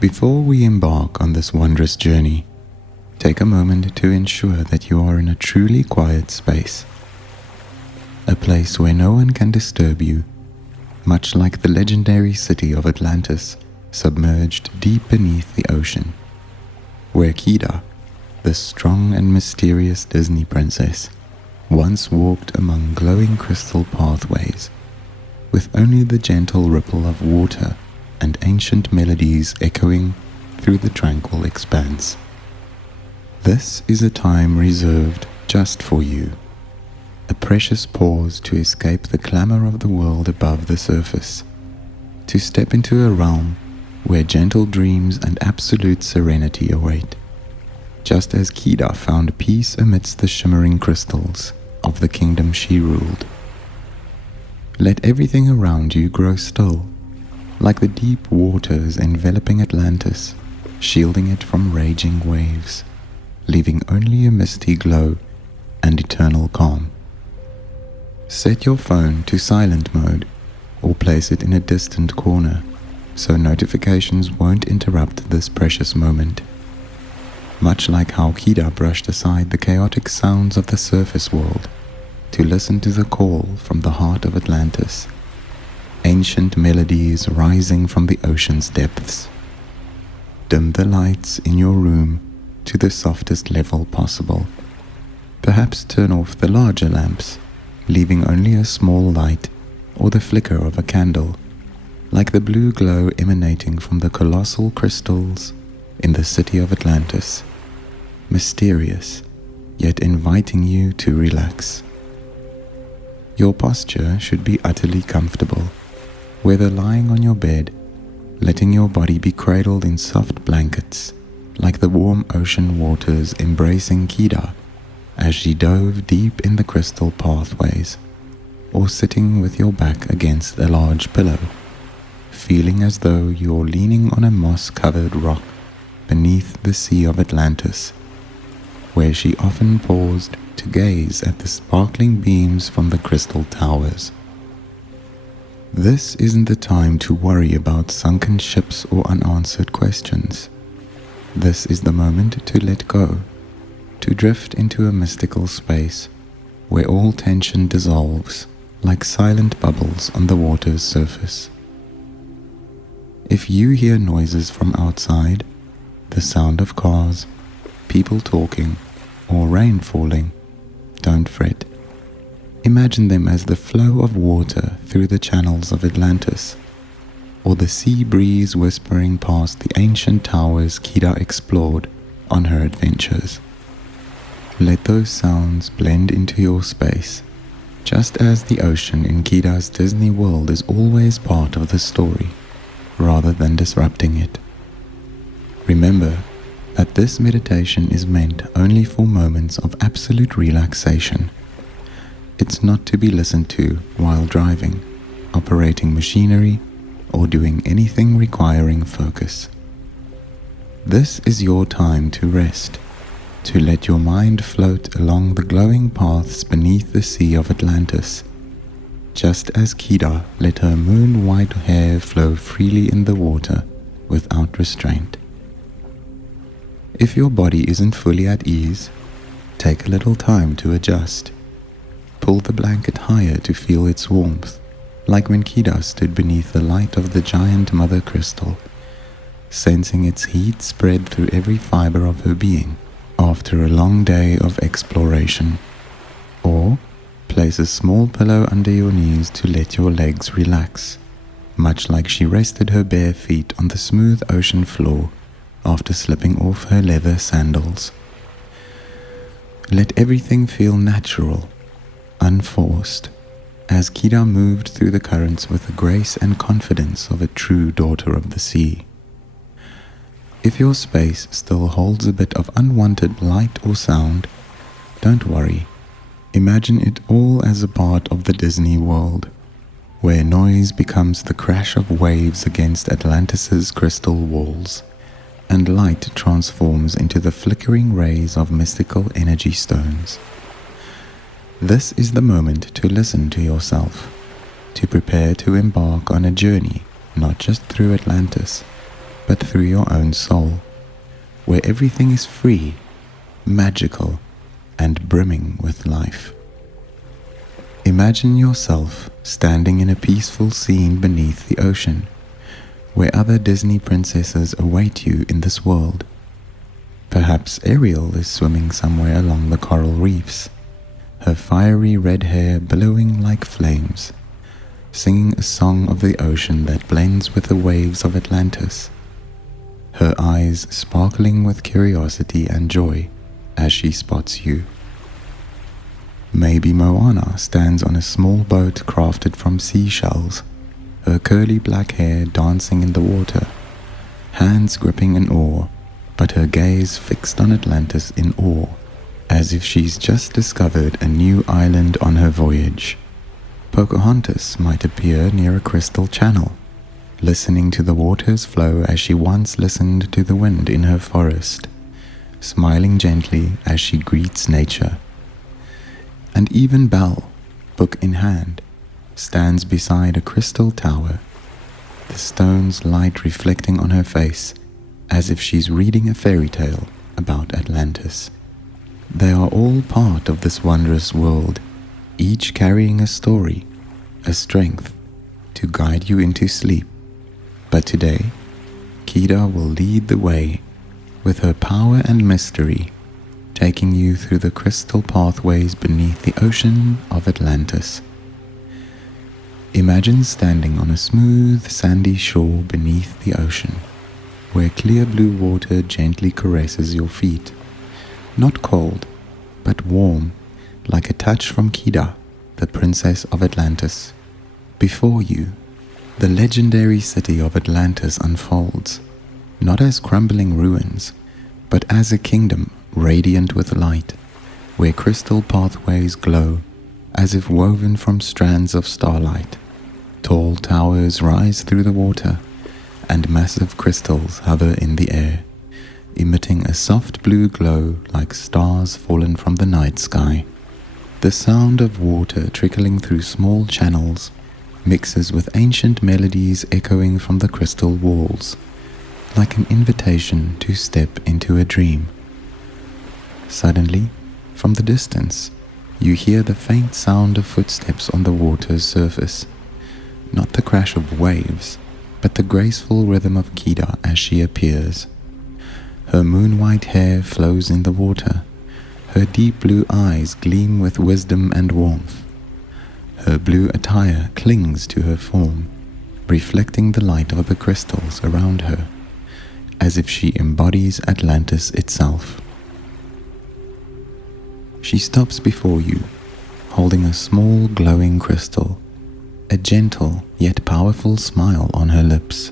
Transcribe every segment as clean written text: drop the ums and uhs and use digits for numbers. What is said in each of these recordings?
Before we embark on this wondrous journey, take a moment to ensure that you are in a truly quiet space. A place where no one can disturb you, much like the legendary city of Atlantis, submerged deep beneath the ocean, where Kida, the strong and mysterious Disney princess, once walked among glowing crystal pathways, with only the gentle ripple of water and ancient melodies echoing through the tranquil expanse. This is a time reserved just for you, a precious pause to escape the clamor of the world above the surface, to step into a realm where gentle dreams and absolute serenity await, just as Kida found peace amidst the shimmering crystals of the kingdom she ruled. Let everything around you grow still, like the deep waters enveloping Atlantis, shielding it from raging waves, leaving only a misty glow and eternal calm. Set your phone to silent mode or place it in a distant corner so notifications won't interrupt this precious moment. Much like how Kida brushed aside the chaotic sounds of the surface world to listen to the call from the heart of Atlantis, ancient melodies rising from the ocean's depths. Dim the lights in your room to the softest level possible. Perhaps turn off the larger lamps, leaving only a small light or the flicker of a candle, like the blue glow emanating from the colossal crystals in the city of Atlantis, mysterious, yet inviting you to relax. Your posture should be utterly comfortable, whether lying on your bed, letting your body be cradled in soft blankets, like the warm ocean waters embracing Kida as she dove deep in the crystal pathways, or sitting with your back against a large pillow, feeling as though you're leaning on a moss-covered rock beneath the Sea of Atlantis, where she often paused to gaze at the sparkling beams from the crystal towers. This isn't the time to worry about sunken ships or unanswered questions. This is the moment to let go, to drift into a mystical space where all tension dissolves like silent bubbles on the water's surface. If you hear noises from outside, the sound of cars, people talking, or rain falling, don't fret. Imagine them as the flow of water through the channels of Atlantis, or the sea breeze whispering past the ancient towers Kida explored on her adventures. Let those sounds blend into your space, just as the ocean in Kida's Disney world is always part of the story, rather than disrupting it. Remember that this meditation is meant only for moments of absolute relaxation. It's not to be listened to while driving, operating machinery, or doing anything requiring focus. This is your time to rest, to let your mind float along the glowing paths beneath the Sea of Atlantis, just as Kida let her moon-white hair flow freely in the water without restraint. If your body isn't fully at ease, take a little time to adjust. Pull the blanket higher to feel its warmth, like when Kida stood beneath the light of the giant mother crystal, sensing its heat spread through every fiber of her being after a long day of exploration. Or place a small pillow under your knees to let your legs relax, much like she rested her bare feet on the smooth ocean floor after slipping off her leather sandals. Let everything feel natural, unforced, as Kida moved through the currents with the grace and confidence of a true daughter of the sea. If your space still holds a bit of unwanted light or sound, don't worry. Imagine it all as a part of the Disney world, where noise becomes the crash of waves against Atlantis' crystal walls, and light transforms into the flickering rays of mystical energy stones. This is the moment to listen to yourself, to prepare to embark on a journey not just through Atlantis, but through your own soul, where everything is free, magical, and brimming with life. Imagine yourself standing in a peaceful scene beneath the ocean, where other Disney princesses await you in this world. Perhaps Ariel is swimming somewhere along the coral reefs, her fiery red hair billowing like flames, singing a song of the ocean that blends with the waves of Atlantis, her eyes sparkling with curiosity and joy as she spots you. Maybe Moana stands on a small boat crafted from seashells, her curly black hair dancing in the water, hands gripping an oar, but her gaze fixed on Atlantis in awe, as if she's just discovered a new island on her voyage. Pocahontas might appear near a crystal channel, listening to the water's flow as she once listened to the wind in her forest, smiling gently as she greets nature. And even Belle, book in hand, stands beside a crystal tower, the stone's light reflecting on her face as if she's reading a fairy tale about Atlantis. They are all part of this wondrous world, each carrying a story, a strength to guide you into sleep. But today, Kida will lead the way with her power and mystery, taking you through the crystal pathways beneath the ocean of Atlantis. Imagine standing on a smooth, sandy shore beneath the ocean, where clear blue water gently caresses your feet, not cold, but warm, like a touch from Kida, the princess of Atlantis. Before you, the legendary city of Atlantis unfolds, not as crumbling ruins, but as a kingdom radiant with light, where crystal pathways glow as if woven from strands of starlight. Tall towers rise through the water, and massive crystals hover in the air, emitting a soft blue glow like stars fallen from the night sky. The sound of water trickling through small channels mixes with ancient melodies echoing from the crystal walls, like an invitation to step into a dream. Suddenly, from the distance, you hear the faint sound of footsteps on the water's surface, not the crash of waves, but the graceful rhythm of Kida as she appears. Her moon-white hair flows in the water, her deep blue eyes gleam with wisdom and warmth. Her blue attire clings to her form, reflecting the light of the crystals around her, as if she embodies Atlantis itself. She stops before you, holding a small glowing crystal, a gentle yet powerful smile on her lips.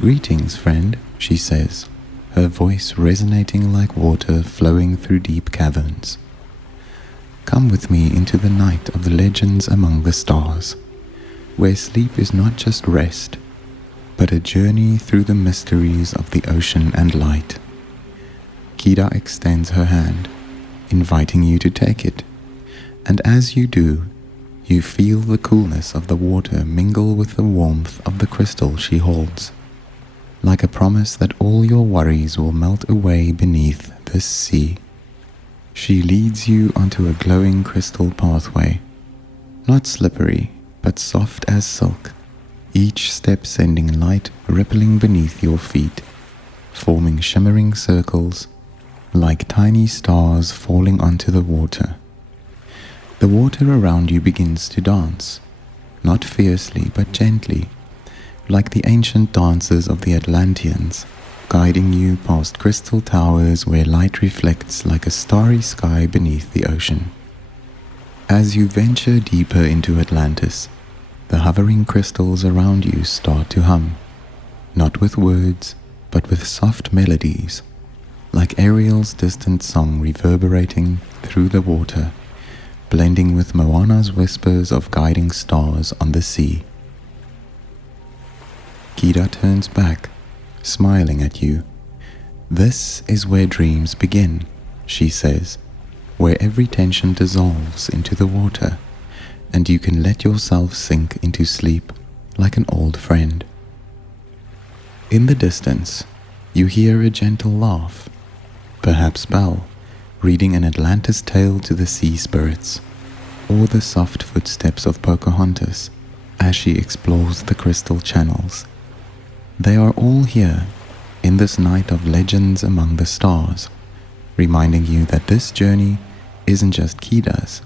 "Greetings, friend," she says, her voice resonating like water flowing through deep caverns. "Come with me into the night of the legends among the stars, where sleep is not just rest, but a journey through the mysteries of the ocean and light." Kida extends her hand, inviting you to take it, and as you do, you feel the coolness of the water mingle with the warmth of the crystal she holds, like a promise that all your worries will melt away beneath this sea. She leads you onto a glowing crystal pathway, not slippery, but soft as silk, each step sending light rippling beneath your feet, forming shimmering circles, like tiny stars falling onto the water. The water around you begins to dance, not fiercely but gently, like the ancient dances of the Atlanteans, guiding you past crystal towers where light reflects like a starry sky beneath the ocean. As you venture deeper into Atlantis, the hovering crystals around you start to hum, not with words, but with soft melodies, like Ariel's distant song reverberating through the water, blending with Moana's whispers of guiding stars on the sea. Kida turns back, smiling at you. "This is where dreams begin," she says, "where every tension dissolves into the water, and you can let yourself sink into sleep like an old friend." In the distance, you hear a gentle laugh, perhaps Belle, reading an Atlantis tale to the sea spirits, or the soft footsteps of Pocahontas as she explores the crystal channels. They are all here in this night of legends among the stars, reminding you that this journey isn't just Kida's,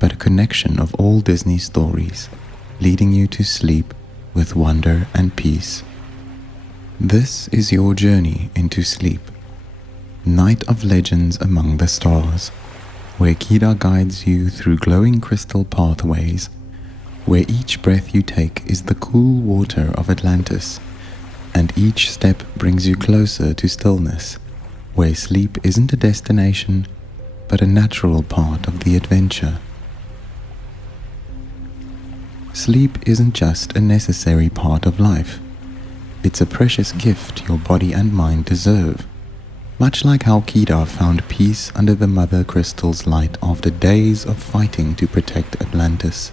but a connection of all Disney stories, leading you to sleep with wonder and peace. This is your journey into sleep, Night of Legends Among the Stars, where Kida guides you through glowing crystal pathways, where each breath you take is the cool water of Atlantis, and each step brings you closer to stillness, where sleep isn't a destination, but a natural part of the adventure. Sleep isn't just a necessary part of life. It's a precious gift your body and mind deserve, much like how Kida found peace under the Mother Crystal's light after days of fighting to protect Atlantis.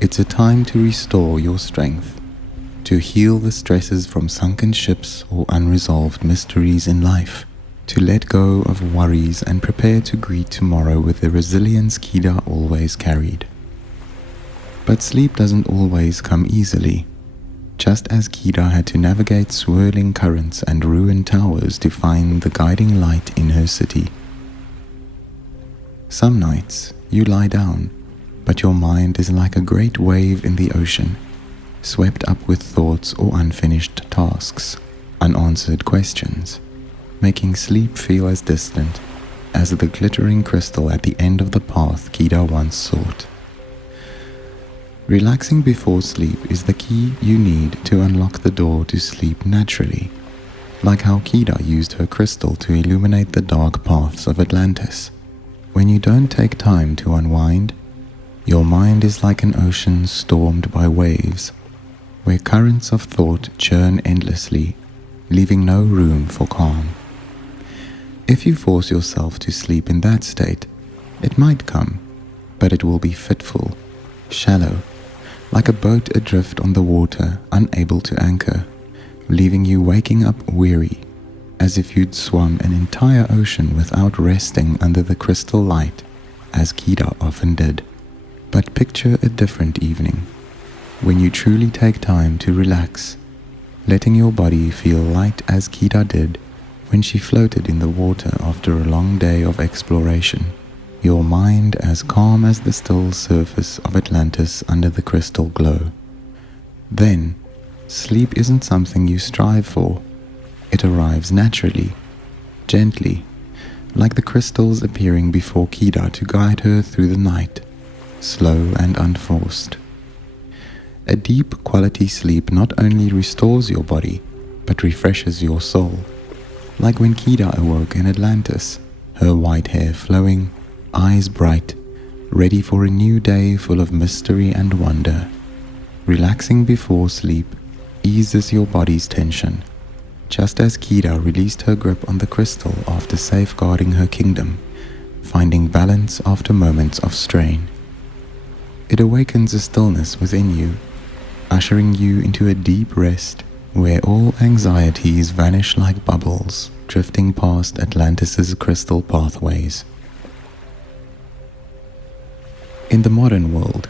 It's a time to restore your strength, to heal the stresses from sunken ships or unresolved mysteries in life, to let go of worries and prepare to greet tomorrow with the resilience Kida always carried. But sleep doesn't always come easily. Just as Kida had to navigate swirling currents and ruined towers to find the guiding light in her city. Some nights you lie down, but your mind is like a great wave in the ocean, swept up with thoughts or unfinished tasks, unanswered questions, making sleep feel as distant as the glittering crystal at the end of the path Kida once sought. Relaxing before sleep is the key you need to unlock the door to sleep naturally, like how Kida used her crystal to illuminate the dark paths of Atlantis. When you don't take time to unwind, your mind is like an ocean stormed by waves, where currents of thought churn endlessly, leaving no room for calm. If you force yourself to sleep in that state, it might come, but it will be fitful, shallow, like a boat adrift on the water, unable to anchor, leaving you waking up weary, as if you'd swum an entire ocean without resting under the crystal light, as Kida often did. But picture a different evening, when you truly take time to relax, letting your body feel light as Kida did when she floated in the water after a long day of exploration. Your mind as calm as the still surface of Atlantis under the crystal glow. Then, sleep isn't something you strive for. It arrives naturally, gently, like the crystals appearing before Kida to guide her through the night, slow and unforced. A deep quality sleep not only restores your body, but refreshes your soul, like when Kida awoke in Atlantis, her white hair flowing, eyes bright, ready for a new day full of mystery and wonder. Relaxing before sleep eases your body's tension, just as Kida released her grip on the crystal after safeguarding her kingdom, finding balance after moments of strain. It awakens a stillness within you, ushering you into a deep rest where all anxieties vanish like bubbles drifting past Atlantis' crystal pathways. In the modern world,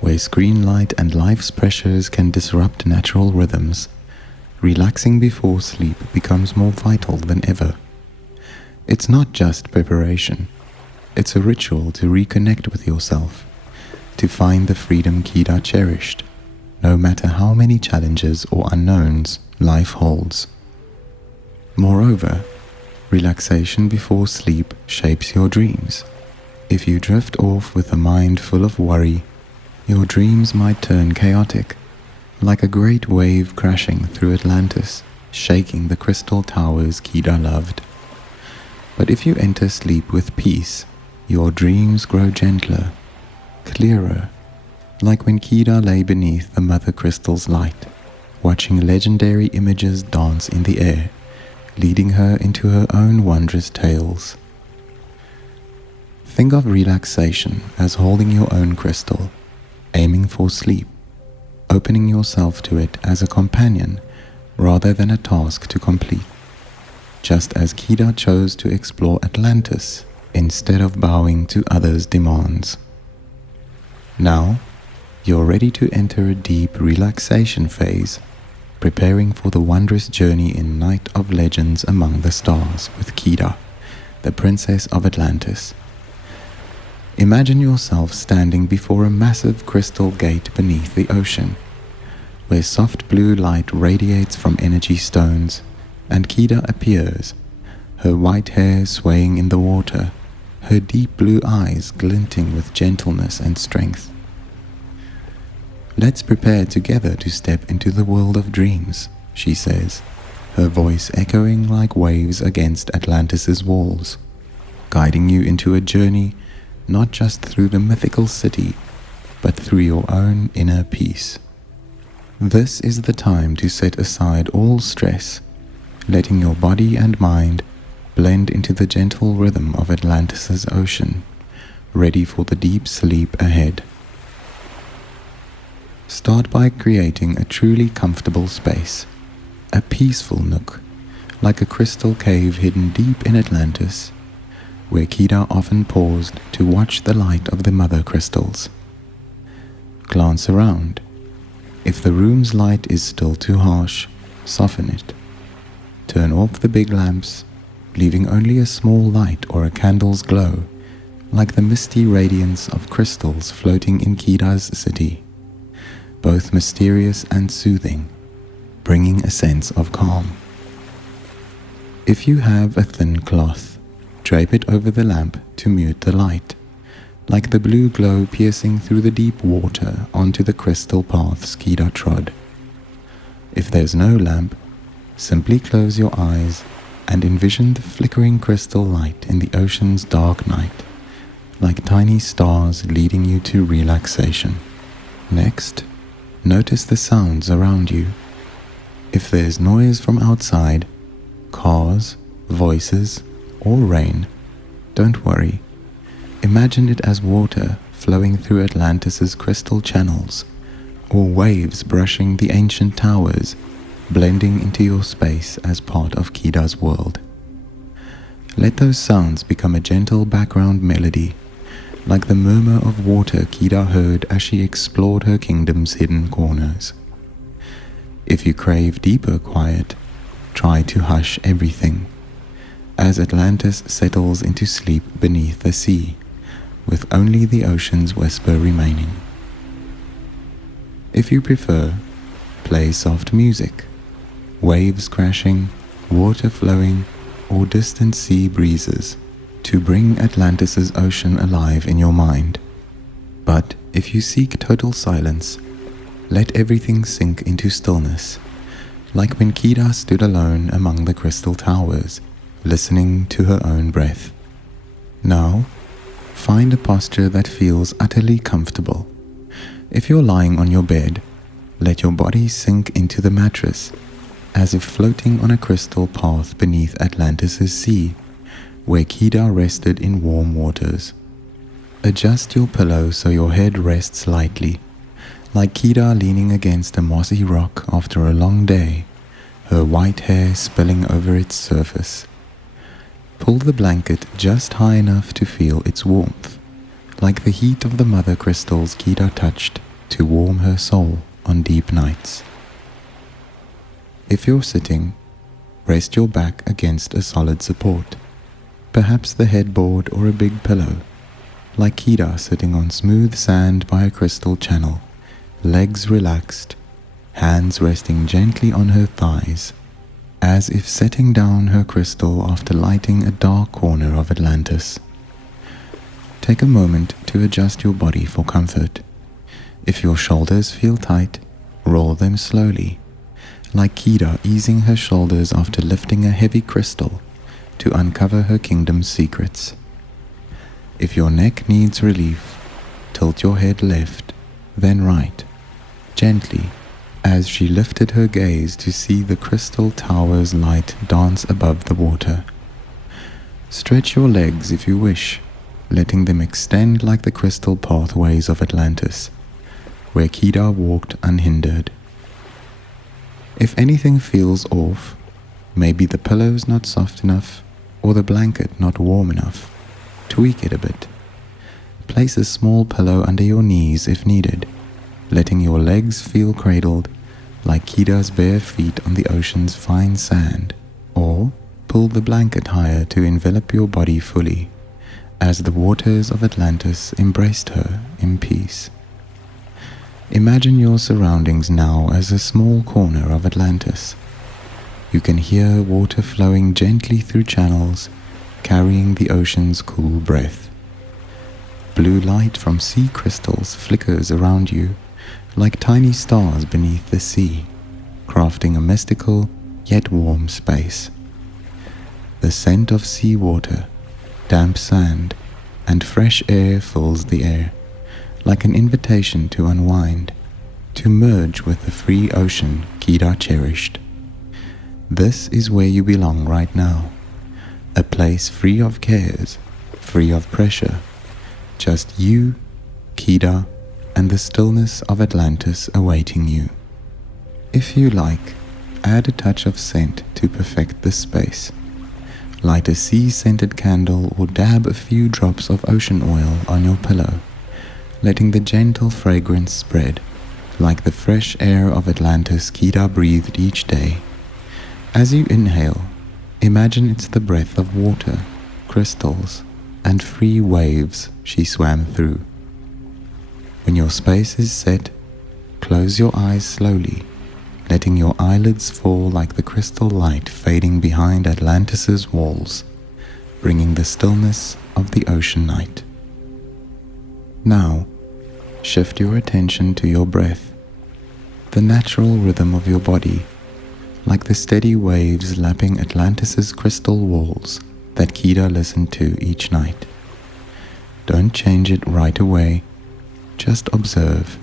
where screen light and life's pressures can disrupt natural rhythms, relaxing before sleep becomes more vital than ever. It's not just preparation, it's a ritual to reconnect with yourself, to find the freedom Kida cherished, no matter how many challenges or unknowns life holds. Moreover, relaxation before sleep shapes your dreams. If you drift off with a mind full of worry, your dreams might turn chaotic, like a great wave crashing through Atlantis, shaking the crystal towers Kida loved. But if you enter sleep with peace, your dreams grow gentler, clearer, like when Kida lay beneath the Mother Crystal's light, watching legendary images dance in the air, leading her into her own wondrous tales. Think of relaxation as holding your own crystal, aiming for sleep, opening yourself to it as a companion rather than a task to complete, just as Kida chose to explore Atlantis instead of bowing to others' demands. Now, you're ready to enter a deep relaxation phase, preparing for the wondrous journey in Night of Legends Among the Stars with Kida, the Princess of Atlantis. Imagine yourself standing before a massive crystal gate beneath the ocean, where soft blue light radiates from energy stones, and Kida appears, her white hair swaying in the water, her deep blue eyes glinting with gentleness and strength. "Let's prepare together to step into the world of dreams," she says, her voice echoing like waves against Atlantis' walls, guiding you into a journey not just through the mythical city, but through your own inner peace. This is the time to set aside all stress, letting your body and mind blend into the gentle rhythm of Atlantis' ocean, ready for the deep sleep ahead. Start by creating a truly comfortable space, a peaceful nook, like a crystal cave hidden deep in Atlantis, where Kida often paused to watch the light of the mother crystals. Glance around. If the room's light is still too harsh, soften it. Turn off the big lamps, leaving only a small light or a candle's glow, like the misty radiance of crystals floating in Kida's city, both mysterious and soothing, bringing a sense of calm. If you have a thin cloth, drape it over the lamp to mute the light, like the blue glow piercing through the deep water onto the crystal paths Kida trod. If there's no lamp, simply close your eyes and envision the flickering crystal light in the ocean's dark night, like tiny stars leading you to relaxation. Next, notice the sounds around you. If there's noise from outside, cars, voices, or rain, don't worry. Imagine it as water flowing through Atlantis' crystal channels, or waves brushing the ancient towers, blending into your space as part of Kida's world. Let those sounds become a gentle background melody, like the murmur of water Kida heard as she explored her kingdom's hidden corners. If you crave deeper quiet, try to hush everything, as Atlantis settles into sleep beneath the sea, with only the ocean's whisper remaining. If you prefer, play soft music, waves crashing, water flowing, or distant sea breezes, to bring Atlantis' ocean alive in your mind. But if you seek total silence, let everything sink into stillness, like when Kida stood alone among the crystal towers, listening to her own breath. Now, find a posture that feels utterly comfortable. If you're lying on your bed, let your body sink into the mattress, as if floating on a crystal path beneath Atlantis' sea, where Kida rested in warm waters. Adjust your pillow so your head rests lightly, like Kida leaning against a mossy rock after a long day, her white hair spilling over its surface. Pull the blanket just high enough to feel its warmth, like the heat of the mother crystals Kida touched to warm her soul on deep nights. If you're sitting, rest your back against a solid support, perhaps the headboard or a big pillow, like Kida sitting on smooth sand by a crystal channel, legs relaxed, hands resting gently on her thighs, as if setting down her crystal after lighting a dark corner of Atlantis. Take a moment to adjust your body for comfort. If your shoulders feel tight, roll them slowly, like Kida easing her shoulders after lifting a heavy crystal to uncover her kingdom's secrets. If your neck needs relief, tilt your head left, then right, gently, as she lifted her gaze to see the crystal tower's light dance above the water. Stretch your legs if you wish, letting them extend like the crystal pathways of Atlantis, where Kida walked unhindered. If anything feels off, maybe the pillow's not soft enough or the blanket not warm enough, tweak it a bit. Place a small pillow under your knees if needed, letting your legs feel cradled like Kida's bare feet on the ocean's fine sand, or pull the blanket higher to envelop your body fully, as the waters of Atlantis embraced her in peace. Imagine your surroundings now as a small corner of Atlantis. You can hear water flowing gently through channels, carrying the ocean's cool breath. Blue light from sea crystals flickers around you like tiny stars beneath the sea, crafting a mystical yet warm space. The scent of seawater, damp sand, and fresh air fills the air, like an invitation to unwind, to merge with the free ocean Kida cherished. This is where you belong right now, a place free of cares, free of pressure, just you, Kida, and the stillness of Atlantis awaiting you. If you like, add a touch of scent to perfect the space. Light a sea-scented candle or dab a few drops of ocean oil on your pillow, letting the gentle fragrance spread, like the fresh air of Atlantis Kida breathed each day. As you inhale, imagine it's the breath of water, crystals, and free waves she swam through. When your space is set, close your eyes slowly, letting your eyelids fall like the crystal light fading behind Atlantis's walls, bringing the stillness of the ocean night. Now, shift your attention to your breath, the natural rhythm of your body, like the steady waves lapping Atlantis's crystal walls that Kida listened to each night. Don't change it right away, just observe.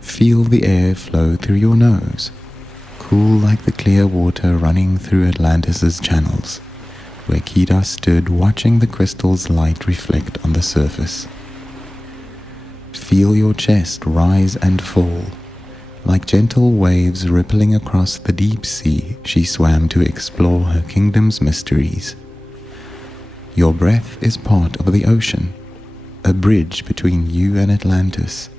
Feel the air flow through your nose, cool like the clear water running through Atlantis's channels, where Kida stood watching the crystal's light reflect on the surface. Feel your chest rise and fall, like gentle waves rippling across the deep sea she swam to explore her kingdom's mysteries. Your breath is part of the ocean, a bridge between you and Atlantis,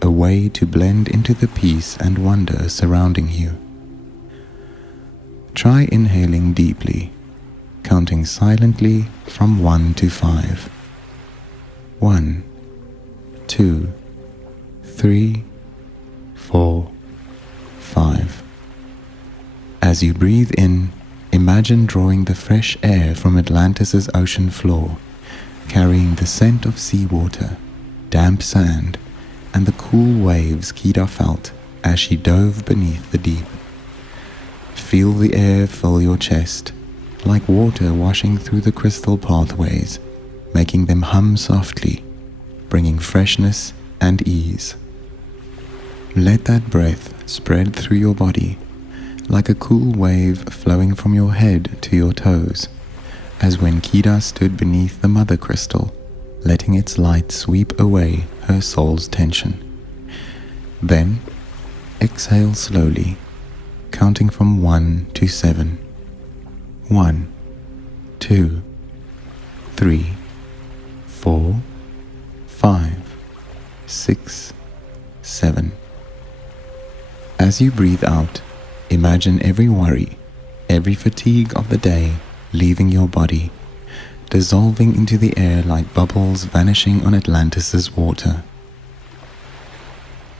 a way to blend into the peace and wonder surrounding you. Try inhaling deeply, counting silently from 1 to 5. 1, 2, 3, 4, 5. As you breathe in, imagine drawing the fresh air from Atlantis's ocean floor, carrying the scent of seawater, damp sand, and the cool waves Kida felt as she dove beneath the deep. Feel the air fill your chest, like water washing through the crystal pathways, making them hum softly, bringing freshness and ease. Let that breath spread through your body, like a cool wave flowing from your head to your toes, as when Kida stood beneath the mother crystal, letting its light sweep away her soul's tension. Then, exhale slowly, counting from 1 to 7. 1, 2, 3, 4, 5, 6, 7. As you breathe out, imagine every worry, every fatigue of the day leaving your body, dissolving into the air like bubbles vanishing on Atlantis's water.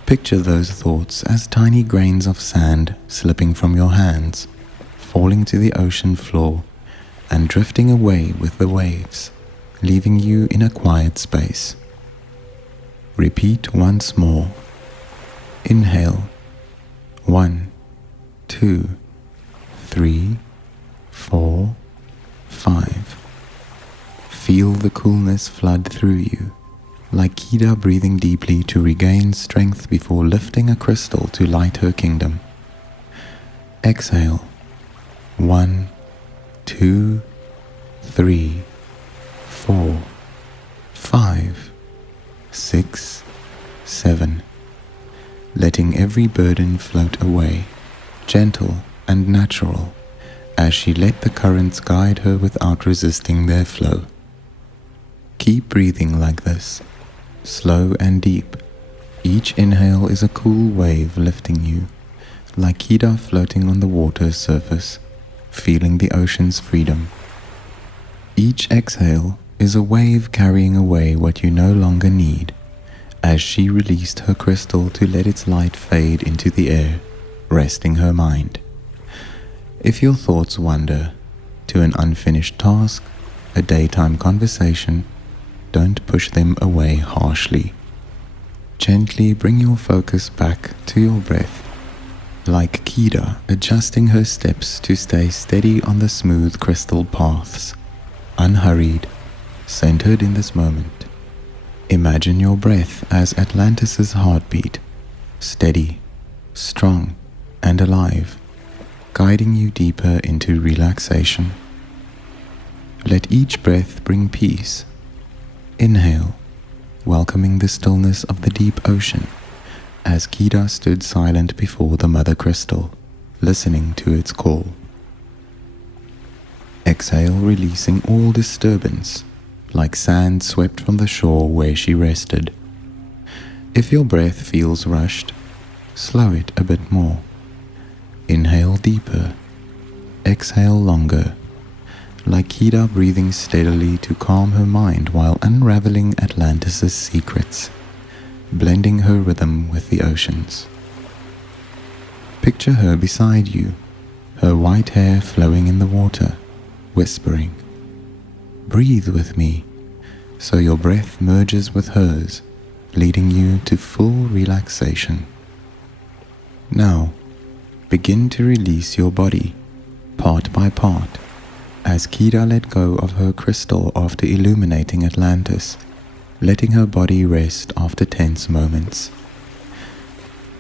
Picture those thoughts as tiny grains of sand slipping from your hands, falling to the ocean floor and drifting away with the waves, leaving you in a quiet space. Repeat once more. Inhale. 1, 2, 3, 4, 5. Feel the coolness flood through you, like Kida breathing deeply to regain strength before lifting a crystal to light her kingdom. Exhale. 1, 2, 3, 4, 5, 6, 7. Letting every burden float away, gentle and natural, as she let the currents guide her without resisting their flow. Keep breathing like this, slow and deep. Each inhale is a cool wave lifting you, like Kida floating on the water's surface, feeling the ocean's freedom. Each exhale is a wave carrying away what you no longer need, as she released her crystal to let its light fade into the air, resting her mind. If your thoughts wander to an unfinished task, a daytime conversation, don't push them away harshly. Gently bring your focus back to your breath, like Kida adjusting her steps to stay steady on the smooth crystal paths, unhurried, centered in this moment. Imagine your breath as Atlantis' heartbeat, steady, strong, and alive, guiding you deeper into relaxation. Let each breath bring peace. Inhale, welcoming the stillness of the deep ocean, as Kida stood silent before the mother crystal, listening to its call. Exhale, releasing all disturbance, like sand swept from the shore where she rested. If your breath feels rushed, slow it a bit more. Inhale deeper, exhale longer, like Kida breathing steadily to calm her mind while unraveling Atlantis' secrets, blending her rhythm with the oceans. Picture her beside you, her white hair flowing in the water, whispering, "Breathe with me," so your breath merges with hers, leading you to full relaxation. Now, begin to release your body, part by part, as Kida let go of her crystal after illuminating Atlantis, letting her body rest after tense moments.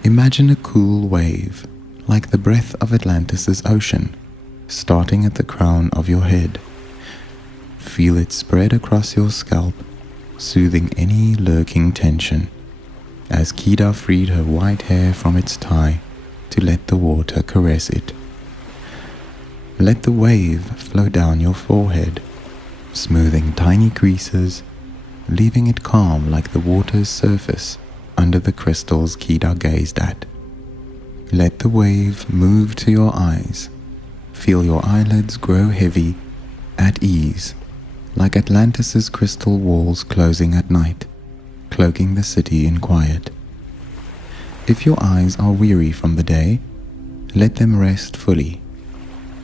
Imagine a cool wave, like the breath of Atlantis' ocean, starting at the crown of your head. Feel it spread across your scalp, soothing any lurking tension, as Kida freed her white hair from its tie to let the water caress it. Let the wave flow down your forehead, smoothing tiny creases, leaving it calm like the water's surface under the crystals Kida gazed at. Let the wave move to your eyes. Feel your eyelids grow heavy, at ease, like Atlantis' crystal walls closing at night, cloaking the city in quiet. If your eyes are weary from the day, let them rest fully,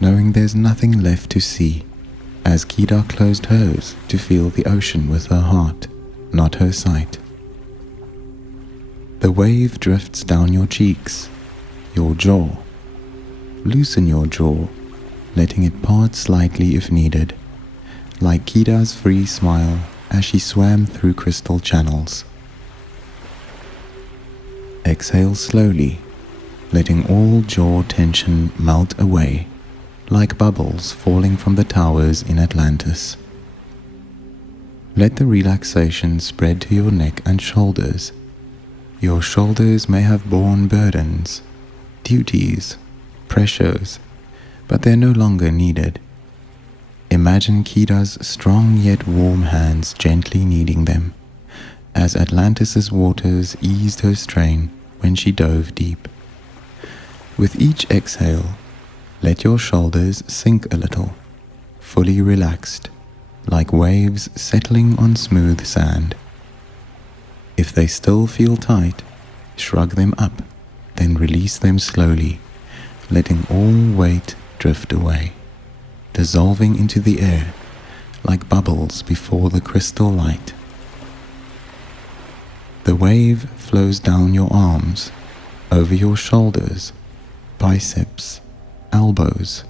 knowing there's nothing left to see, as Kida closed hers to feel the ocean with her heart, not her sight. The wave drifts down your cheeks, your jaw. Loosen your jaw, letting it part slightly if needed, like Kida's free smile as she swam through crystal channels. Exhale slowly, letting all jaw tension melt away, like bubbles falling from the towers in Atlantis. Let the relaxation spread to your neck and shoulders. Your shoulders may have borne burdens, duties, pressures, but they're no longer needed. Imagine Kida's strong yet warm hands gently kneading them, as Atlantis' waters eased her strain when she dove deep. With each exhale, let your shoulders sink a little, fully relaxed, like waves settling on smooth sand. If they still feel tight, shrug them up, then release them slowly, letting all weight drift away, dissolving into the air like bubbles before the crystal light. The wave flows down your arms, over your shoulders, biceps, elbows,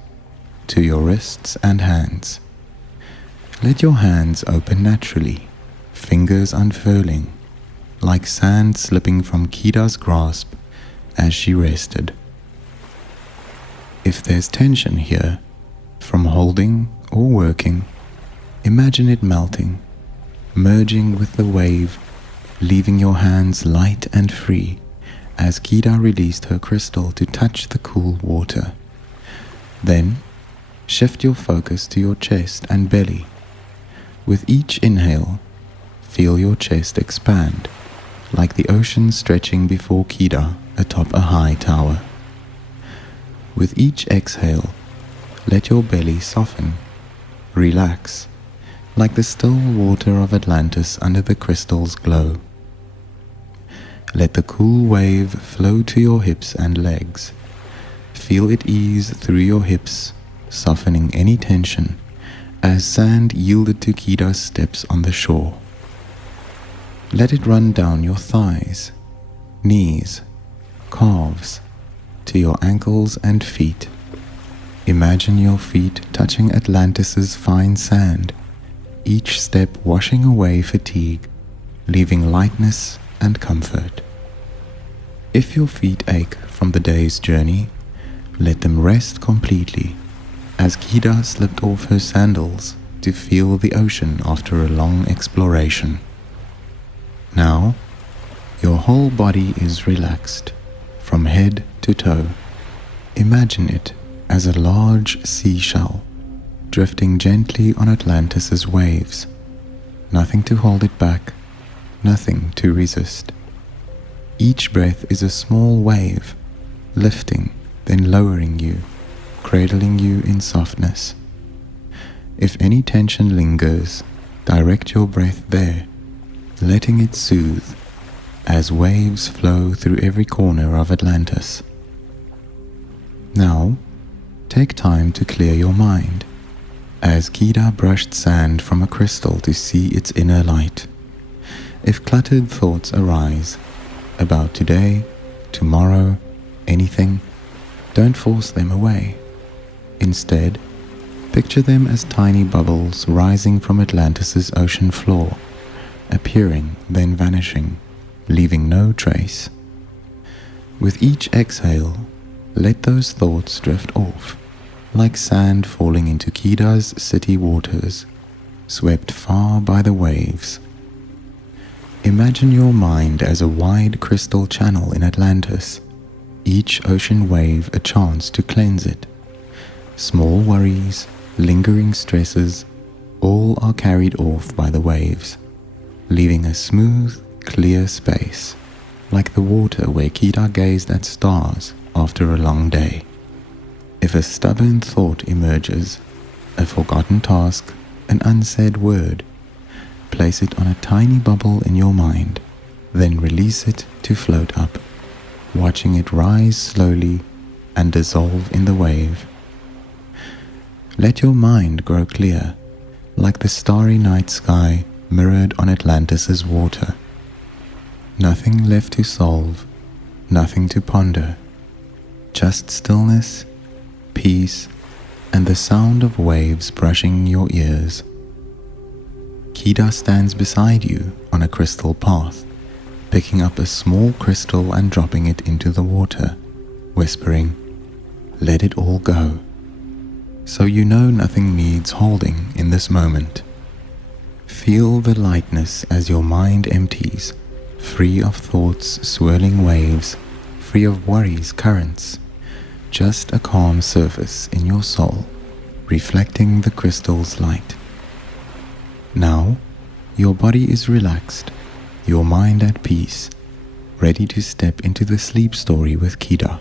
to your wrists and hands. Let your hands open naturally, fingers unfurling, like sand slipping from Kida's grasp as she rested. If there's tension here, from holding or working, imagine it melting, merging with the wave, leaving your hands light and free as Kida released her crystal to touch the cool water. Then, shift your focus to your chest and belly. With each inhale, feel your chest expand, like the ocean stretching before Kida atop a high tower. With each exhale, let your belly soften, relax, like the still water of Atlantis under the crystal's glow. Let the cool wave flow to your hips and legs. Feel it ease through your hips, softening any tension, as sand yielded to Kida's steps on the shore. Let it run down your thighs, knees, calves, to your ankles and feet. Imagine your feet touching Atlantis's fine sand, each step washing away fatigue, leaving lightness and comfort. If your feet ache from the day's journey, let them rest completely, as Kida slipped off her sandals to feel the ocean after a long exploration. Now, your whole body is relaxed, from head to toe. Imagine it as a large seashell, drifting gently on Atlantis's waves. Nothing to hold it back, nothing to resist. Each breath is a small wave, lifting, then lowering you, cradling you in softness. If any tension lingers, direct your breath there, letting it soothe as waves flow through every corner of Atlantis. Now, take time to clear your mind, as Kida brushed sand from a crystal to see its inner light. If cluttered thoughts arise, about today, tomorrow, anything, don't force them away. Instead, picture them as tiny bubbles rising from Atlantis's ocean floor, appearing then vanishing, leaving no trace. With each exhale, let those thoughts drift off, like sand falling into Kida's city waters, swept far by the waves. Imagine your mind as a wide crystal channel in Atlantis, each ocean wave a chance to cleanse it. Small worries, lingering stresses, all are carried off by the waves, leaving a smooth, clear space, like the water where Kida gazed at stars after a long day. If a stubborn thought emerges, a forgotten task, an unsaid word, place it on a tiny bubble in your mind, then release it to float up, watching it rise slowly and dissolve in the wave. Let your mind grow clear, like the starry night sky mirrored on Atlantis's water. Nothing left to solve, nothing to ponder, just stillness, peace, and the sound of waves brushing your ears. Kida stands beside you on a crystal path, picking up a small crystal and dropping it into the water, whispering, "Let it all go." So you know nothing needs holding in this moment. Feel the lightness as your mind empties, free of thoughts swirling waves, free of worries currents, just a calm surface in your soul, reflecting the crystal's light. Now, your body is relaxed, your mind at peace, ready to step into the sleep story with Kida.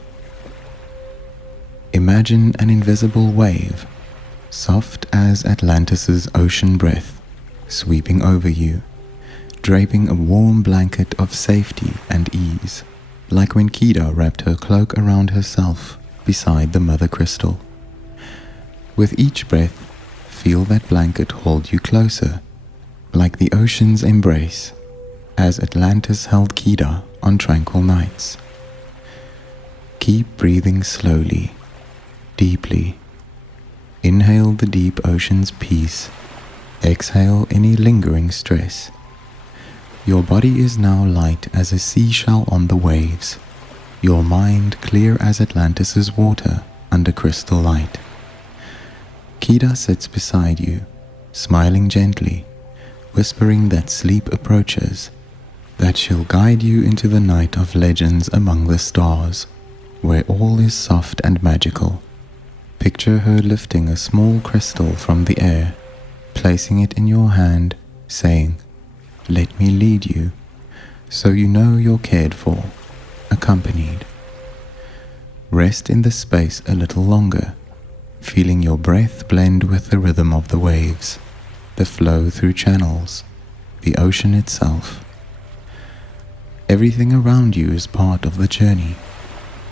Imagine an invisible wave, soft as Atlantis's ocean breath, sweeping over you, draping a warm blanket of safety and ease, like when Kida wrapped her cloak around herself beside the mother crystal. With each breath, feel that blanket hold you closer, like the ocean's embrace, as Atlantis held Kida on tranquil nights. Keep breathing slowly, deeply. Inhale the deep ocean's peace, exhale any lingering stress. Your body is now light as a seashell on the waves, your mind clear as Atlantis's water under crystal light. Kida sits beside you, smiling gently, whispering that sleep approaches, that she'll guide you into the night of legends among the stars, where all is soft and magical. Picture her lifting a small crystal from the air, placing it in your hand, saying, "Let me lead you," so you know you're cared for, accompanied. Rest in the space a little longer, feeling your breath blend with the rhythm of the waves, the flow through channels, the ocean itself. Everything around you is part of the journey.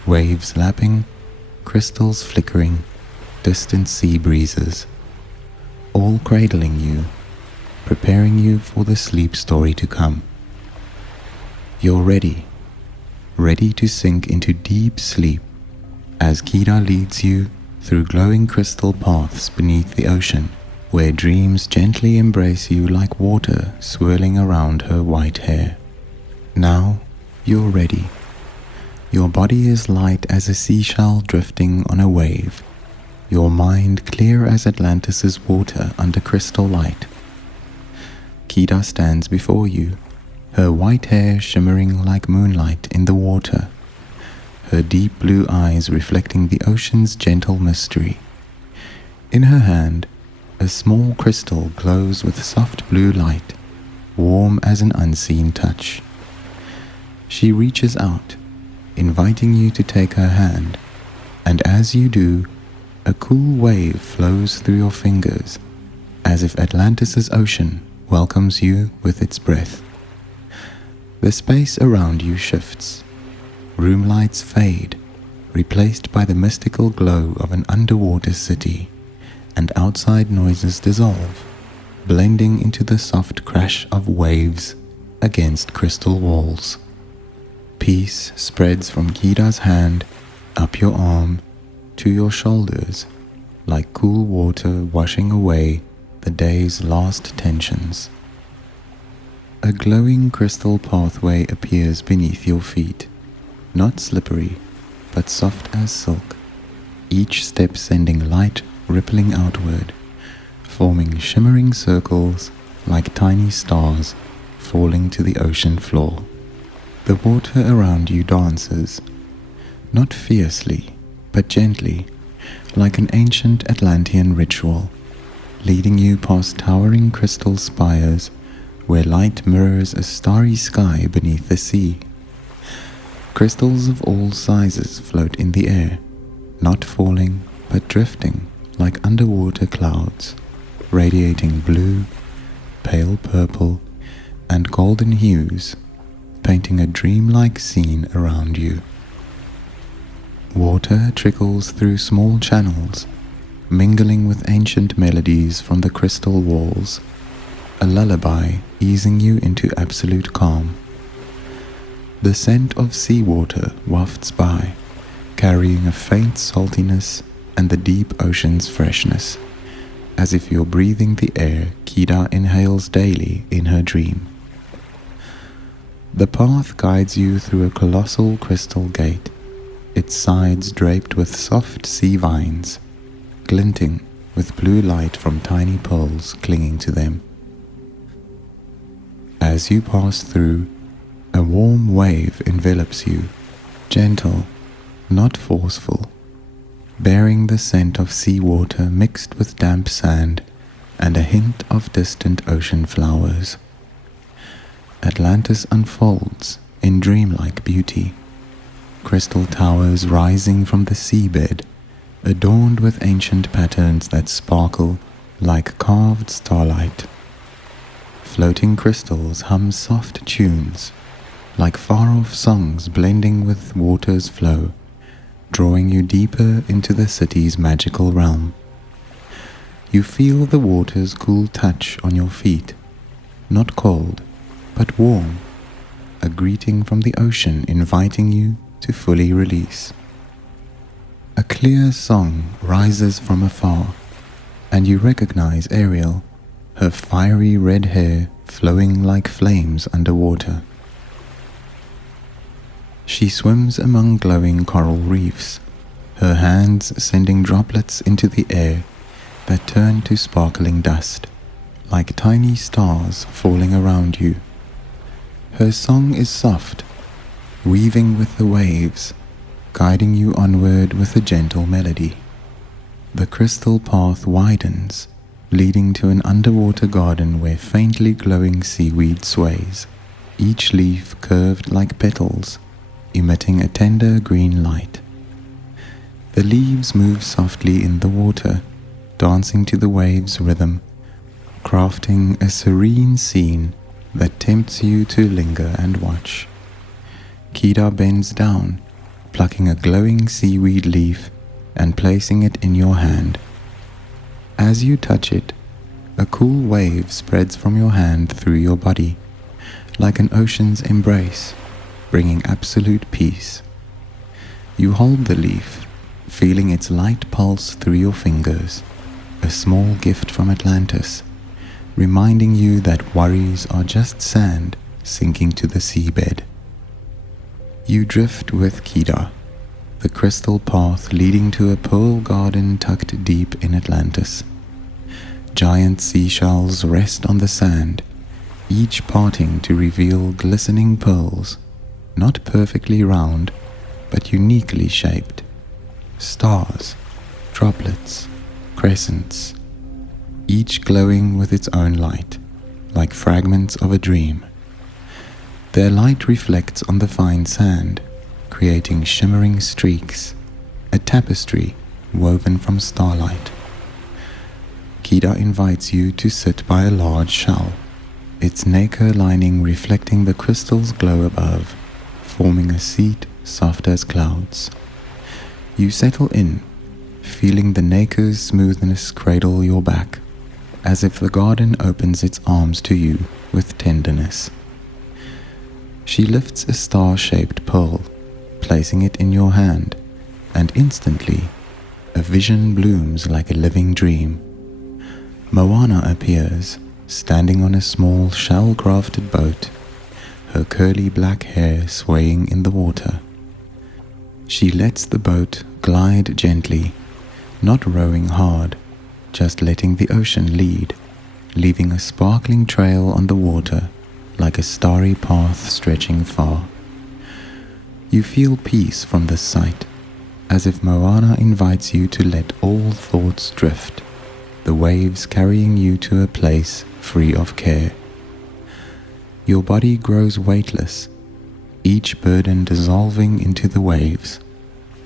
Waves lapping, crystals flickering, distant sea breezes, all cradling you, preparing you for the sleep story to come. You're ready to sink into deep sleep as Kida leads you through glowing crystal paths beneath the ocean, where dreams gently embrace you like water swirling around her white hair. Now you're ready. Your body is light as a seashell drifting on a wave, your mind clear as Atlantis' water under crystal light. Kida stands before you, her white hair shimmering like moonlight in the water, her deep blue eyes reflecting the ocean's gentle mystery. In her hand, a small crystal glows with soft blue light, warm as an unseen touch. She reaches out, inviting you to take her hand, and as you do, a cool wave flows through your fingers, as if Atlantis' ocean welcomes you with its breath. The space around you shifts. Room lights fade, replaced by the mystical glow of an underwater city, and outside noises dissolve, blending into the soft crash of waves against crystal walls. Peace spreads from Kida's hand, up your arm, to your shoulders, like cool water washing away the day's last tensions. A glowing crystal pathway appears beneath your feet, not slippery, but soft as silk, each step sending light rippling outward, forming shimmering circles like tiny stars falling to the ocean floor. The water around you dances, not fiercely, but gently, like an ancient Atlantean ritual, leading you past towering crystal spires where light mirrors a starry sky beneath the sea. Crystals of all sizes float in the air, not falling, but drifting like underwater clouds, radiating blue, pale purple, and golden hues, painting a dreamlike scene around you. Water trickles through small channels, mingling with ancient melodies from the crystal walls, a lullaby easing you into absolute calm. The scent of seawater wafts by, carrying a faint saltiness and the deep ocean's freshness, as if you're breathing the air Kida inhales daily in her dream. The path guides you through a colossal crystal gate, its sides draped with soft sea vines, glinting with blue light from tiny pearls clinging to them. As you pass through, a warm wave envelops you, gentle, not forceful, bearing the scent of seawater mixed with damp sand and a hint of distant ocean flowers. Atlantis unfolds in dreamlike beauty, crystal towers rising from the seabed, adorned with ancient patterns that sparkle like carved starlight. Floating crystals hum soft tunes, like far-off songs blending with water's flow, drawing you deeper into the city's magical realm. You feel the water's cool touch on your feet, not cold, but warm, a greeting from the ocean inviting you to fully release. A clear song rises from afar, and you recognize Ariel, her fiery red hair flowing like flames underwater. She swims among glowing coral reefs, her hands sending droplets into the air that turn to sparkling dust, like tiny stars falling around you. Her song is soft, weaving with the waves, guiding you onward with a gentle melody. The crystal path widens, leading to an underwater garden where faintly glowing seaweed sways, each leaf curved like petals, emitting a tender green light. The leaves move softly in the water, dancing to the waves' rhythm, crafting a serene scene that tempts you to linger and watch. Kida bends down, plucking a glowing seaweed leaf and placing it in your hand. As you touch it, a cool wave spreads from your hand through your body, like an ocean's embrace, bringing absolute peace. You hold the leaf, feeling its light pulse through your fingers, a small gift from Atlantis, reminding you that worries are just sand sinking to the seabed. You drift with Kida, the crystal path leading to a pearl garden tucked deep in Atlantis. Giant seashells rest on the sand, each parting to reveal glistening pearls, not perfectly round, but uniquely shaped. Stars, droplets, crescents, each glowing with its own light, like fragments of a dream. Their light reflects on the fine sand, creating shimmering streaks, a tapestry woven from starlight. Kida invites you to sit by a large shell, its nacre lining reflecting the crystal's glow above, forming a seat soft as clouds. You settle in, feeling the nacre's smoothness cradle your back, as if the garden opens its arms to you with tenderness. She lifts a star-shaped pearl, placing it in your hand, and instantly, a vision blooms like a living dream. Moana appears, standing on a small shell-crafted boat, her curly black hair swaying in the water. She lets the boat glide gently, not rowing hard, just letting the ocean lead, leaving a sparkling trail on the water like a starry path stretching far. You feel peace from this sight, as if Moana invites you to let all thoughts drift, the waves carrying you to a place free of care. Your body grows weightless, each burden dissolving into the waves,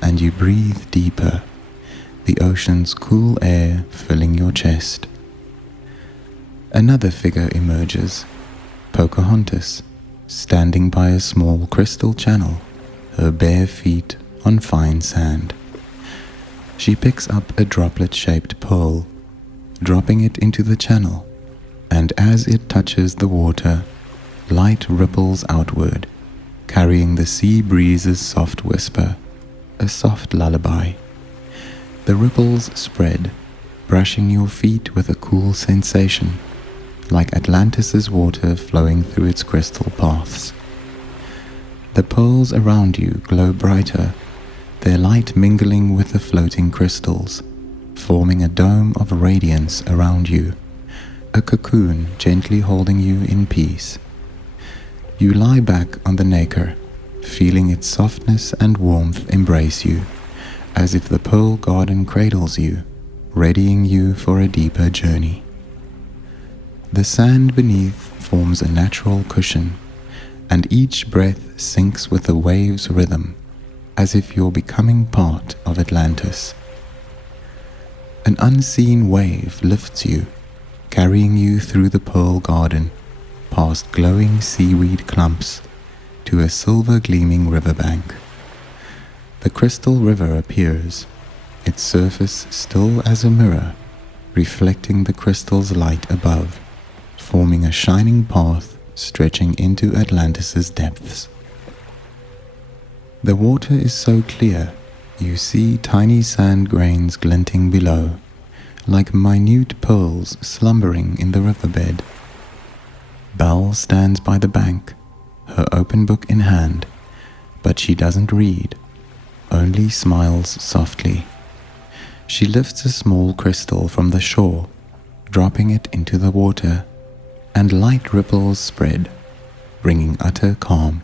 and you breathe deeper, the ocean's cool air filling your chest. Another figure emerges, Pocahontas, standing by a small crystal channel, her bare feet on fine sand. She picks up a droplet-shaped pearl, dropping it into the channel, and as it touches the water, light ripples outward, carrying the sea breeze's soft whisper, a soft lullaby. The ripples spread, brushing your feet with a cool sensation, like Atlantis's water flowing through its crystal paths. The pearls around you glow brighter, their light mingling with the floating crystals, forming a dome of radiance around you, a cocoon gently holding you in peace. You lie back on the nacre, feeling its softness and warmth embrace you, as if the pearl garden cradles you, readying you for a deeper journey. The sand beneath forms a natural cushion, and each breath syncs with the wave's rhythm, as if you're becoming part of Atlantis. An unseen wave lifts you, carrying you through the pearl garden, past glowing seaweed clumps, to a silver-gleaming riverbank. The crystal river appears, its surface still as a mirror, reflecting the crystal's light above, forming a shining path stretching into Atlantis's depths. The water is so clear, you see tiny sand grains glinting below, like minute pearls slumbering in the riverbed. Belle stands by the bank, her open book in hand, but she doesn't read, only smiles softly. She lifts a small crystal from the shore, dropping it into the water, and light ripples spread, bringing utter calm.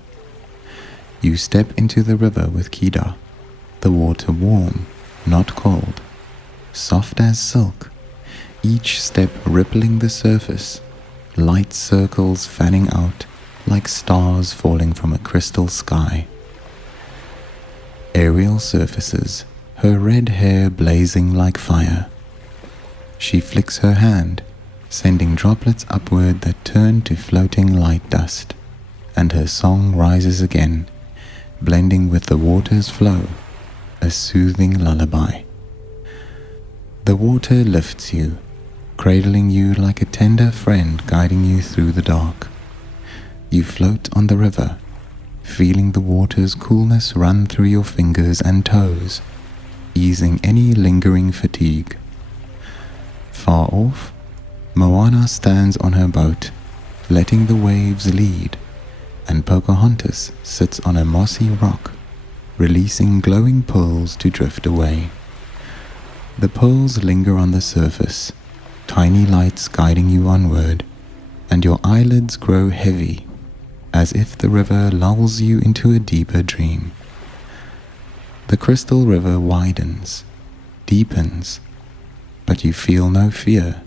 You step into the river with Kida, the water warm, not cold, soft as silk, each step rippling the surface, light circles fanning out like stars falling from a crystal sky. Ariel surfaces, her red hair blazing like fire. She flicks her hand, sending droplets upward that turn to floating light dust, and her song rises again, blending with the water's flow, a soothing lullaby. The water lifts you, cradling you like a tender friend guiding you through the dark. You float on the river, feeling the water's coolness run through your fingers and toes, easing any lingering fatigue. Far off, Moana stands on her boat, letting the waves lead, and Pocahontas sits on a mossy rock, releasing glowing pearls to drift away. The pearls linger on the surface, tiny lights guiding you onward, and your eyelids grow heavy, as if the river lulls you into a deeper dream. The crystal river widens, deepens, but you feel no fear.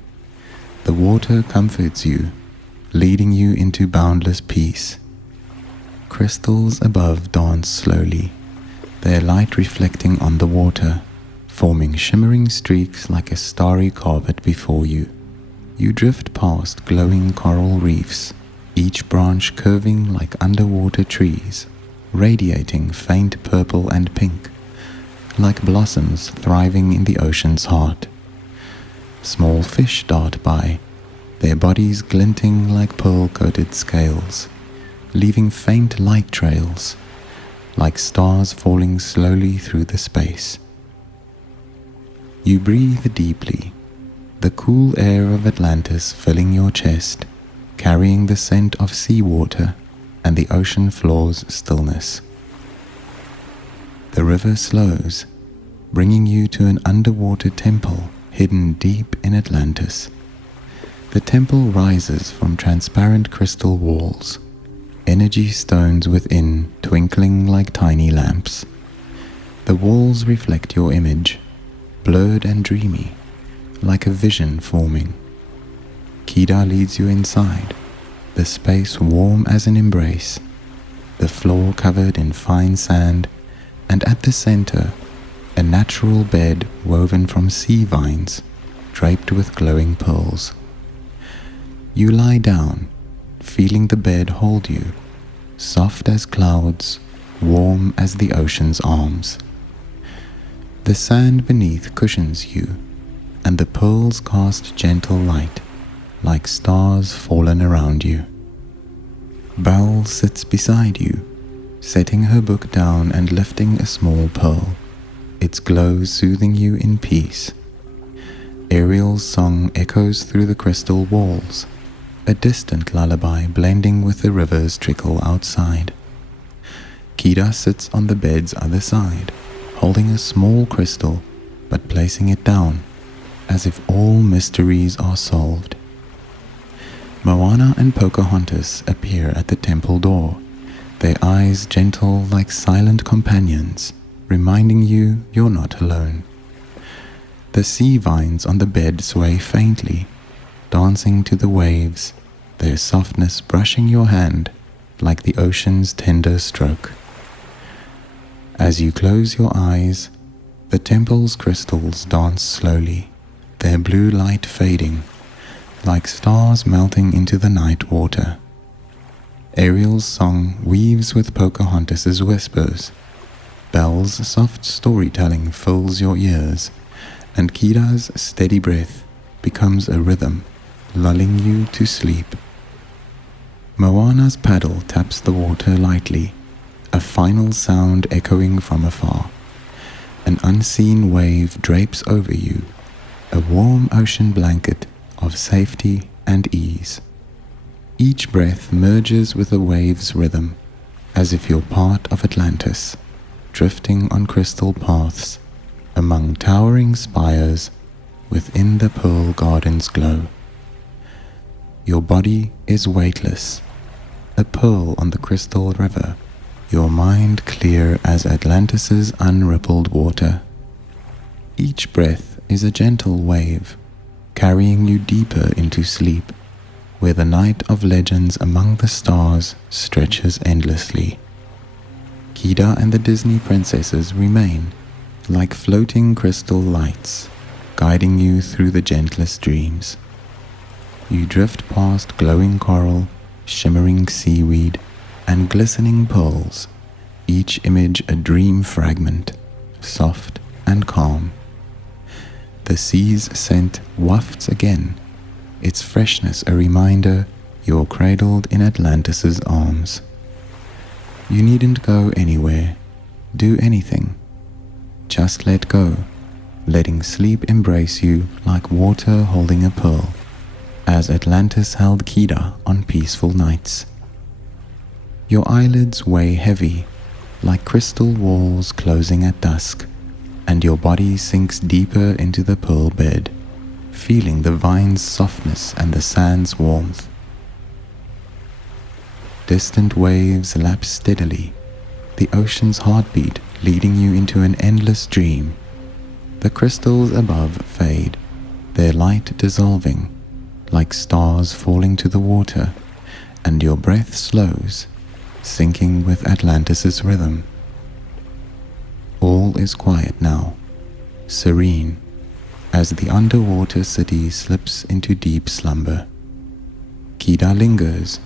The water comforts you, leading you into boundless peace. Crystals above dance slowly, their light reflecting on the water, forming shimmering streaks like a starry carpet before you. You drift past glowing coral reefs, each branch curving like underwater trees, radiating faint purple and pink, like blossoms thriving in the ocean's heart. Small fish dart by, their bodies glinting like pearl-coated scales, leaving faint light trails, like stars falling slowly through the space. You breathe deeply, the cool air of Atlantis filling your chest, carrying the scent of seawater and the ocean floor's stillness. The river slows, bringing you to an underwater temple hidden deep in Atlantis. The temple rises from transparent crystal walls, energy stones within twinkling like tiny lamps. The walls reflect your image, blurred and dreamy, like a vision forming. Kida leads you inside, the space warm as an embrace, the floor covered in fine sand, and at the center, a natural bed woven from sea vines, draped with glowing pearls. You lie down, feeling the bed hold you, soft as clouds, warm as the ocean's arms. The sand beneath cushions you, and the pearls cast gentle light, like stars fallen around you. Belle sits beside you, setting her book down and lifting a small pearl, its glow soothing you in peace. Ariel's song echoes through the crystal walls, a distant lullaby blending with the river's trickle outside. Kida sits on the bed's other side, holding a small crystal, but placing it down, as if all mysteries are solved. Moana and Pocahontas appear at the temple door, their eyes gentle like silent companions, reminding you you're not alone. The sea vines on the bed sway faintly, dancing to the waves, their softness brushing your hand like the ocean's tender stroke. As you close your eyes, the temple's crystals dance slowly, their blue light fading, like stars melting into the night water. Ariel's song weaves with Pocahontas's whispers. Belle's soft storytelling fills your ears, and Kida's steady breath becomes a rhythm, lulling you to sleep. Moana's paddle taps the water lightly, a final sound echoing from afar. An unseen wave drapes over you, a warm ocean blanket of safety and ease. Each breath merges with the wave's rhythm, as if you're part of Atlantis, drifting on crystal paths, among towering spires, within the Pearl Garden's glow. Your body is weightless, a pearl on the crystal river, your mind clear as Atlantis's unrippled water. Each breath is a gentle wave, carrying you deeper into sleep, where the night of legends among the stars stretches endlessly. Kida and the Disney princesses remain, like floating crystal lights, guiding you through the gentlest dreams. You drift past glowing coral, shimmering seaweed, and glistening pearls, each image a dream fragment, soft and calm. The sea's scent wafts again, its freshness a reminder you're cradled in Atlantis's arms. You needn't go anywhere, do anything. Just let go, letting sleep embrace you like water holding a pearl, as Atlantis held Kida on peaceful nights. Your eyelids weigh heavy, like crystal walls closing at dusk, and your body sinks deeper into the pearl bed, feeling the vine's softness and the sand's warmth. Distant waves lap steadily, the ocean's heartbeat leading you into an endless dream. The crystals above fade, their light dissolving, like stars falling to the water, and your breath slows, syncing with Atlantis's rhythm. All is quiet now, serene, as the underwater city slips into deep slumber. Kida lingers,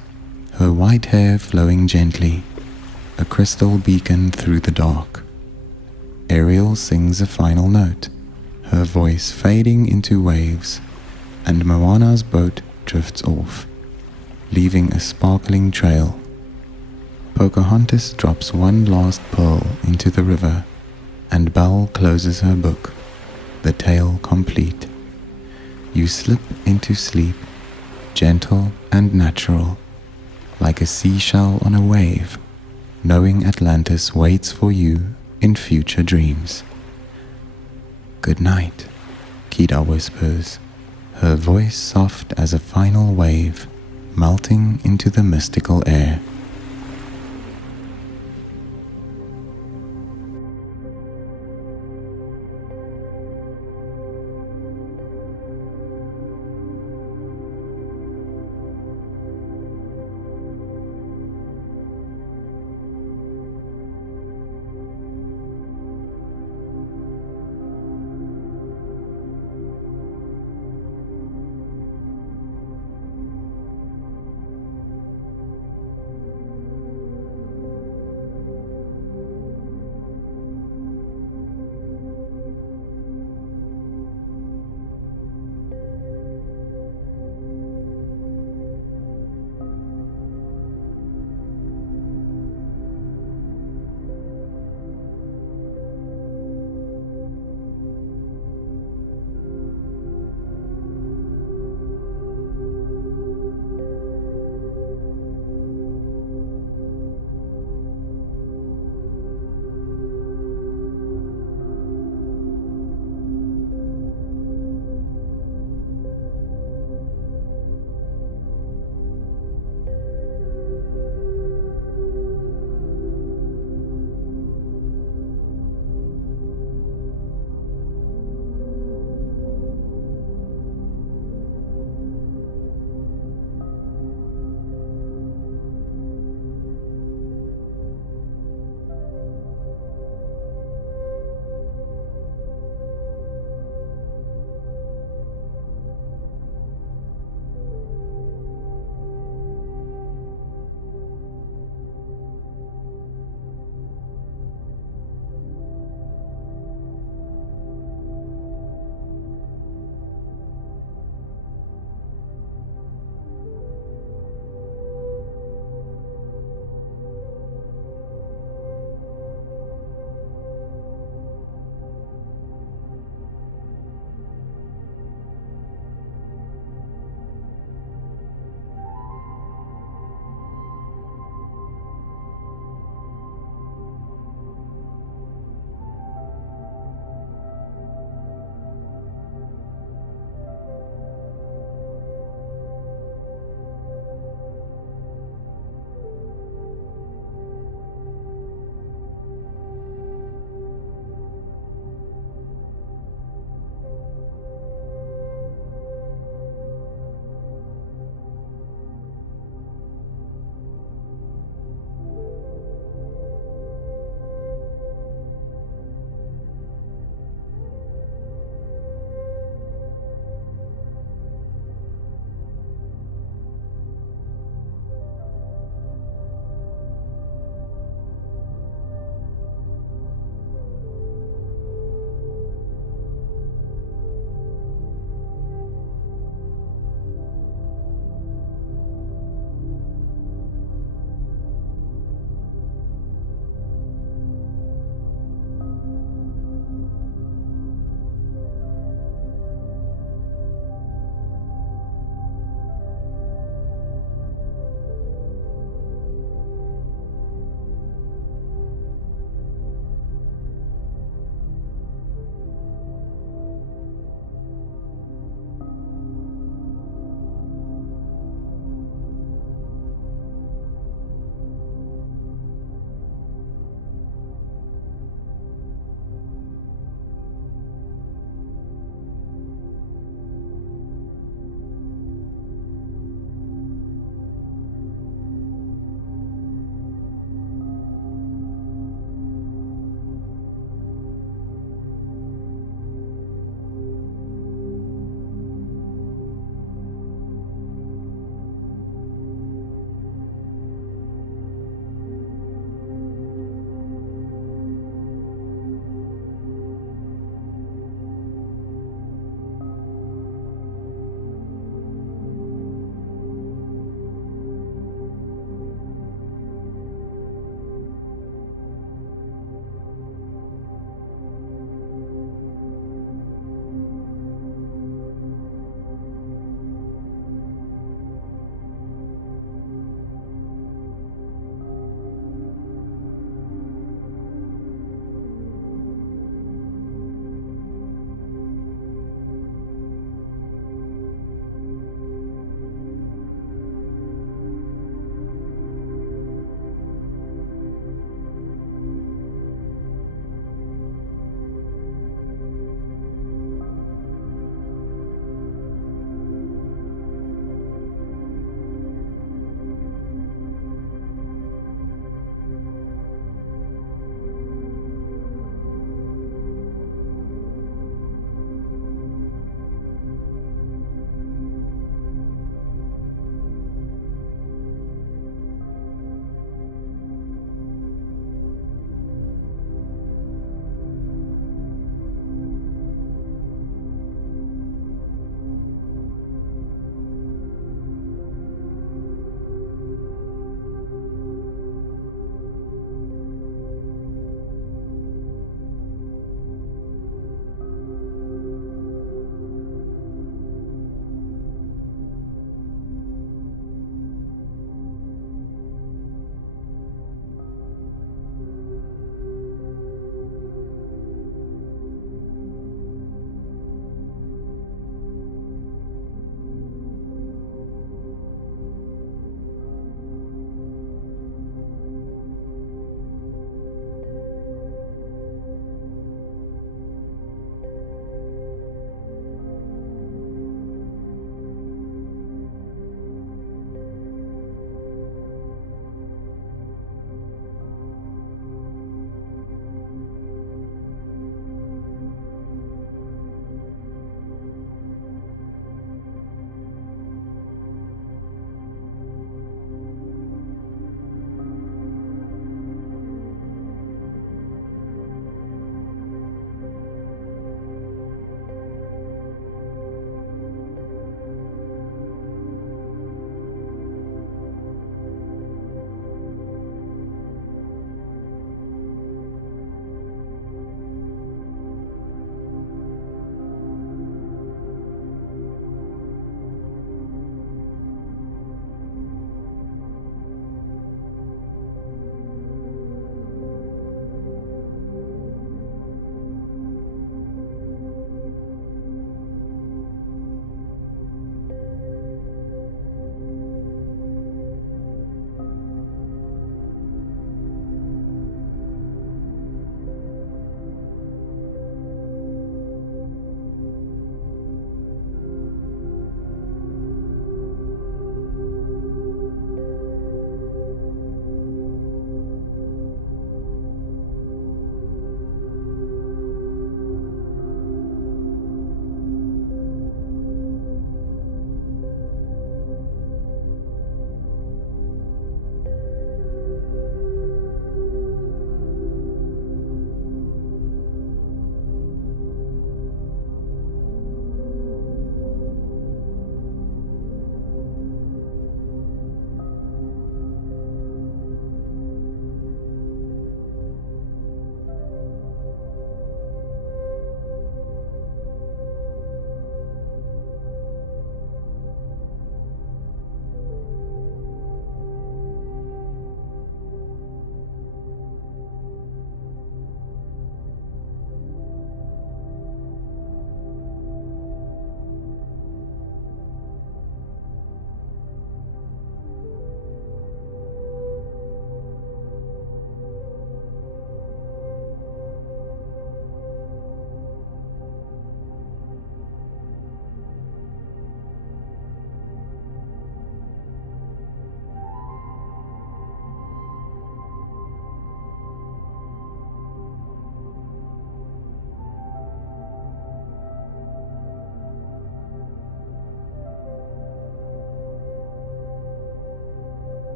her white hair flowing gently, a crystal beacon through the dark. Ariel sings a final note, her voice fading into waves, and Moana's boat drifts off, leaving a sparkling trail. Pocahontas drops one last pearl into the river, and Belle closes her book, the tale complete. You slip into sleep, gentle and natural, like a seashell on a wave, knowing Atlantis waits for you in future dreams. Good night, Kida whispers, her voice soft as a final wave, melting into the mystical air.